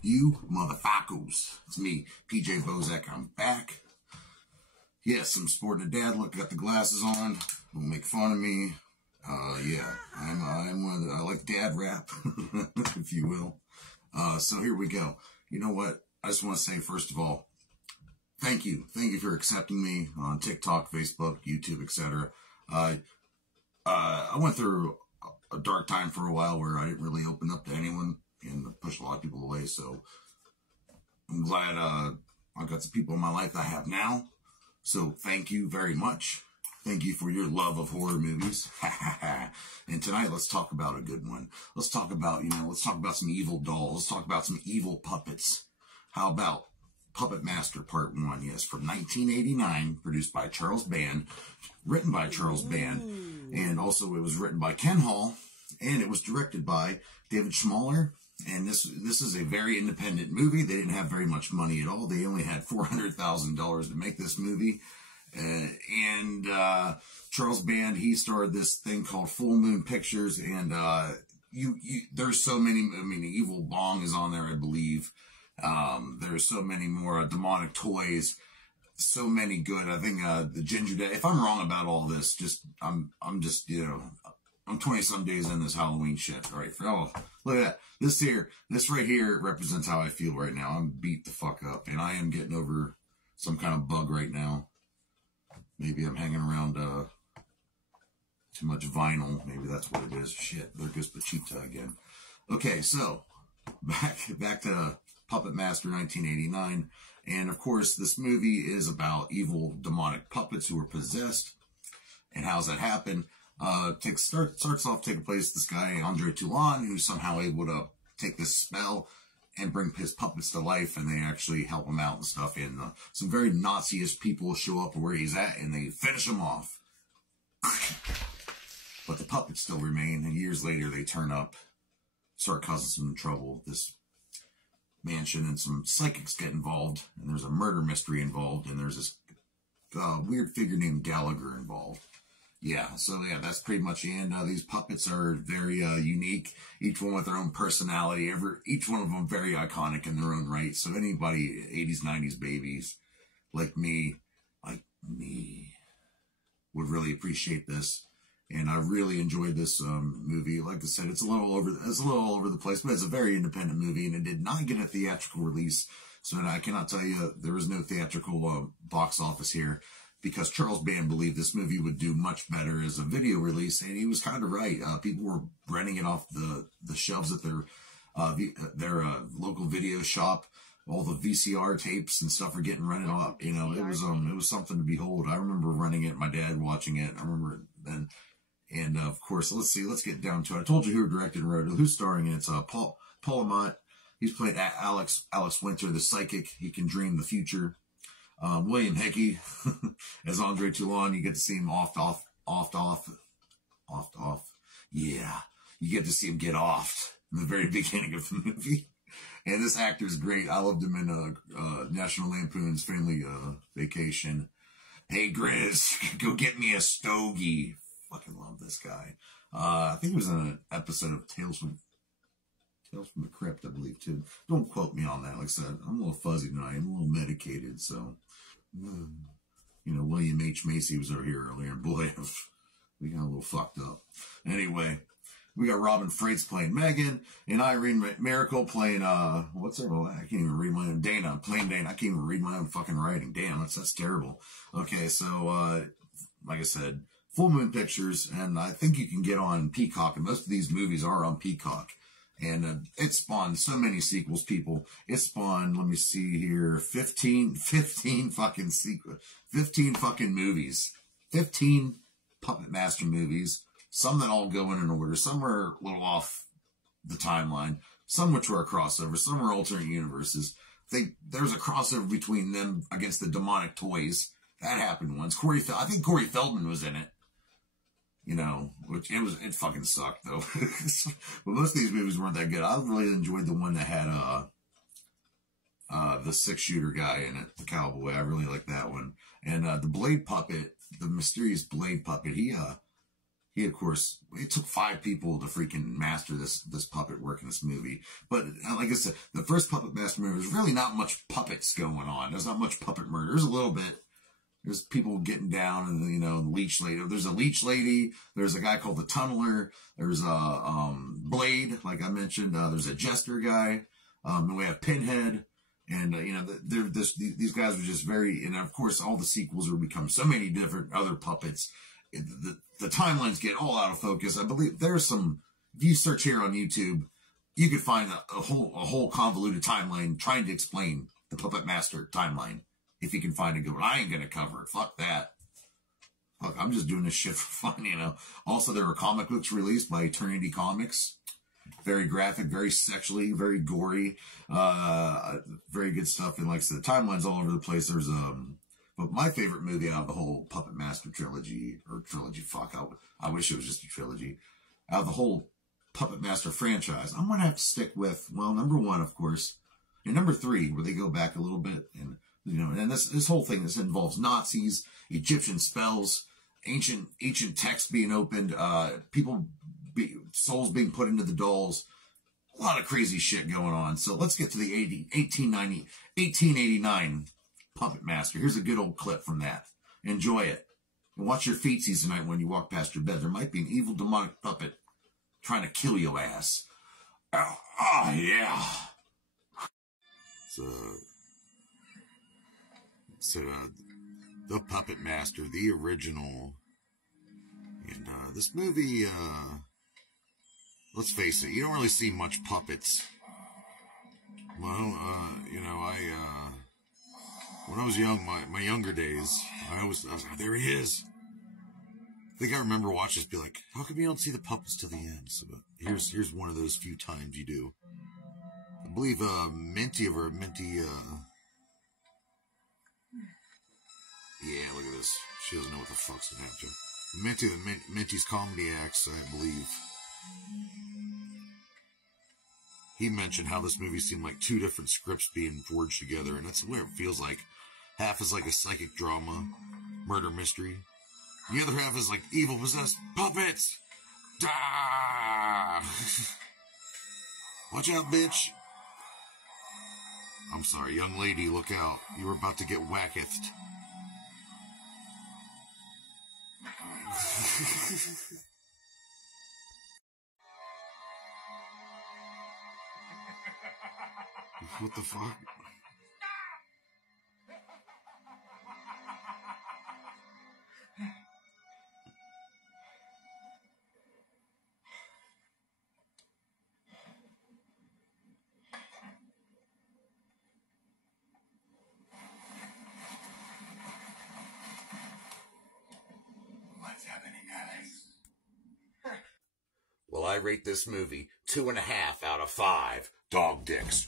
You motherfuckers. It's me, PJ Bozak. I'm back. Yes, I'm sporting a dad look. Got the glasses on. Don't make fun of me. Yeah, I'm one of the, I like dad rap, if you will. So here we go. You know what? I just want to say, first of all, thank you. Thank you for accepting me on TikTok, Facebook, YouTube, etc. I went through a dark time for a while where I didn't really open up to anyone and pushed a lot of people away. So I'm glad I got some people in my life that I have now. So thank you very much. Thank you for your love of horror movies. And tonight, let's talk about a good one. Let's talk about, let's talk about some evil dolls. Let's talk about some evil puppets. How about Puppet Master Part 1? Yes, from 1989, produced by Charles Band, written by Charles Band, and also it was written by Ken Hall, and it was directed by David Schmoeller. And this is a very independent movie. They didn't have very much money at all. They only had $400,000 to make this movie. And Charles Band, he started this thing called Full Moon Pictures. And there's so many, Evil Bong is on there, I believe. There's so many more demonic toys. So many good. I think the Ginger Day. If I'm wrong about all this, I'm 20-some days in this Halloween shit. All right. Oh, look at that. This right here represents how I feel right now. I'm beat the fuck up, and I am getting over some kind of bug right now. Maybe I'm hanging around too much vinyl. Maybe that's what it is. Shit. There goes Pachita again. Okay, so back to Puppet Master 1989. And of course, this movie is about evil demonic puppets who are possessed. And how's that happen? Starts off taking place this guy, Andre Toulon, who's somehow able to take this spell and bring his puppets to life, and they actually help him out and stuff. And some very Nazi-ish people show up where he's at, and they finish him off. But the puppets still remain, and years later they turn up, start causing some trouble. This mansion and some psychics get involved, and there's a murder mystery involved, and there's this weird figure named Gallagher involved. Yeah, so yeah, that's pretty much it. And these puppets are very unique, each one with their own personality, each one of them very iconic in their own right. So anybody, 80s, 90s babies, like me, would really appreciate this. And I really enjoyed this movie. Like I said, it's a little all over the place, but it's a very independent movie, and it did not get a theatrical release. So I cannot tell you there was no theatrical box office here, because Charles Band believed this movie would do much better as a video release, and he was kind of right. People were renting it off the shelves at their local video shop. All the VCR tapes and stuff are getting rented off. It was something to behold. I remember renting it, my dad watching it. I remember it then. And of course, let's get down to it. I told you who directed and wrote it. Who's starring in it? It's Paul Amott. He's played Alex Winter, the psychic. He can dream the future. William Hickey as Andre Toulon. You get to see him off. Yeah, you get to see him get off in the very beginning of the movie. And this actor's great. I loved him in National Lampoon's Family Vacation. Hey, Grizz, go get me a stogie. Fucking love this guy. I think he was in an episode of Tales from the Crypt, I believe, too. Don't quote me on that. Like I said, I'm a little fuzzy tonight. I'm a little medicated, so. William H. Macy was over here earlier, and boy, we got a little fucked up. Anyway, we got Robin Freites playing Megan, and Irene Miracle playing, what's her name? I can't even read my own Dana. Playing Dana. I can't even read my own fucking writing. Damn, that's terrible. Okay, so, like I said, Full Moon Pictures, and I think you can get on Peacock, and most of these movies are on Peacock. And it spawned so many sequels, people. It spawned, let me see here, 15 fucking sequels, 15 fucking movies, 15 Puppet Master movies, some that all go in an order. Some are a little off the timeline, some which were a crossover, some were alternate universes. There's a crossover between them against the demonic toys. That happened once. I think Corey Feldman was in it. Which it fucking sucked though. But most of these movies weren't that good. I really enjoyed the one that had the 6-shooter guy in it, the cowboy. I really liked that one. And the Blade puppet, the mysterious Blade puppet, he He, of course, it took 5 people to freaking master this puppet work in this movie. But like I said, the first Puppet Master movie, there's really not much puppets going on. There's not much puppet murder. There's a little bit. There's people getting down, and you know, the leech lady. There's a leech lady. There's a guy called the Tunneler. There's a Blade, like I mentioned. There's a Jester guy. Then we have Pinhead, and you know, these guys were just very. And of course, all the sequels will become so many different other puppets. The timelines get all out of focus. I believe there's some. If you search here on YouTube, you could find a whole convoluted timeline trying to explain the Puppet Master timeline. If you can find a good one. I ain't going to cover it. Fuck that. Fuck, I'm just doing this shit for fun, you know. Also, there were comic books released by Eternity Comics. Very graphic, very sexually, very gory. Very good stuff. And like I said, the timeline's all over the place. There's, but my favorite movie out of the whole Puppet Master trilogy, fuck, I wish it was just a trilogy. Out of the whole Puppet Master franchise, I'm going to have to stick with, well, number 1, of course, and number 3, where they go back a little bit and, you know, and this whole thing, this involves Nazis, Egyptian spells, ancient texts being opened, souls being put into the dolls, a lot of crazy shit going on. So let's get to the 1889 Puppet Master. Here's a good old clip from that. Enjoy it. And watch your feetsies tonight when you walk past your bed. There might be an evil demonic puppet trying to kill your ass. Oh yeah. So, the Puppet Master, the original, and this movie, let's face it, you don't really see much puppets. Well, you know, when I was young, my younger days, I was like, there he is. I think I remember watching this, be like, how come you don't see the puppets till the end? So, here's one of those few times you do. I believe, Minty, yeah, look at this. She doesn't know what the fuck's going to happen. Minty's comedy acts, I believe. He mentioned how this movie seemed like 2 different scripts being forged together, and that's where it feels like. Half is like a psychic drama, murder mystery. The other half is like evil possessed puppets. Ah! Watch out, bitch. I'm sorry, young lady, look out. You were about to get whackethed. What the fuck? What's happening, Alex? Well, I rate this movie 2.5 out of 5 dog dicks.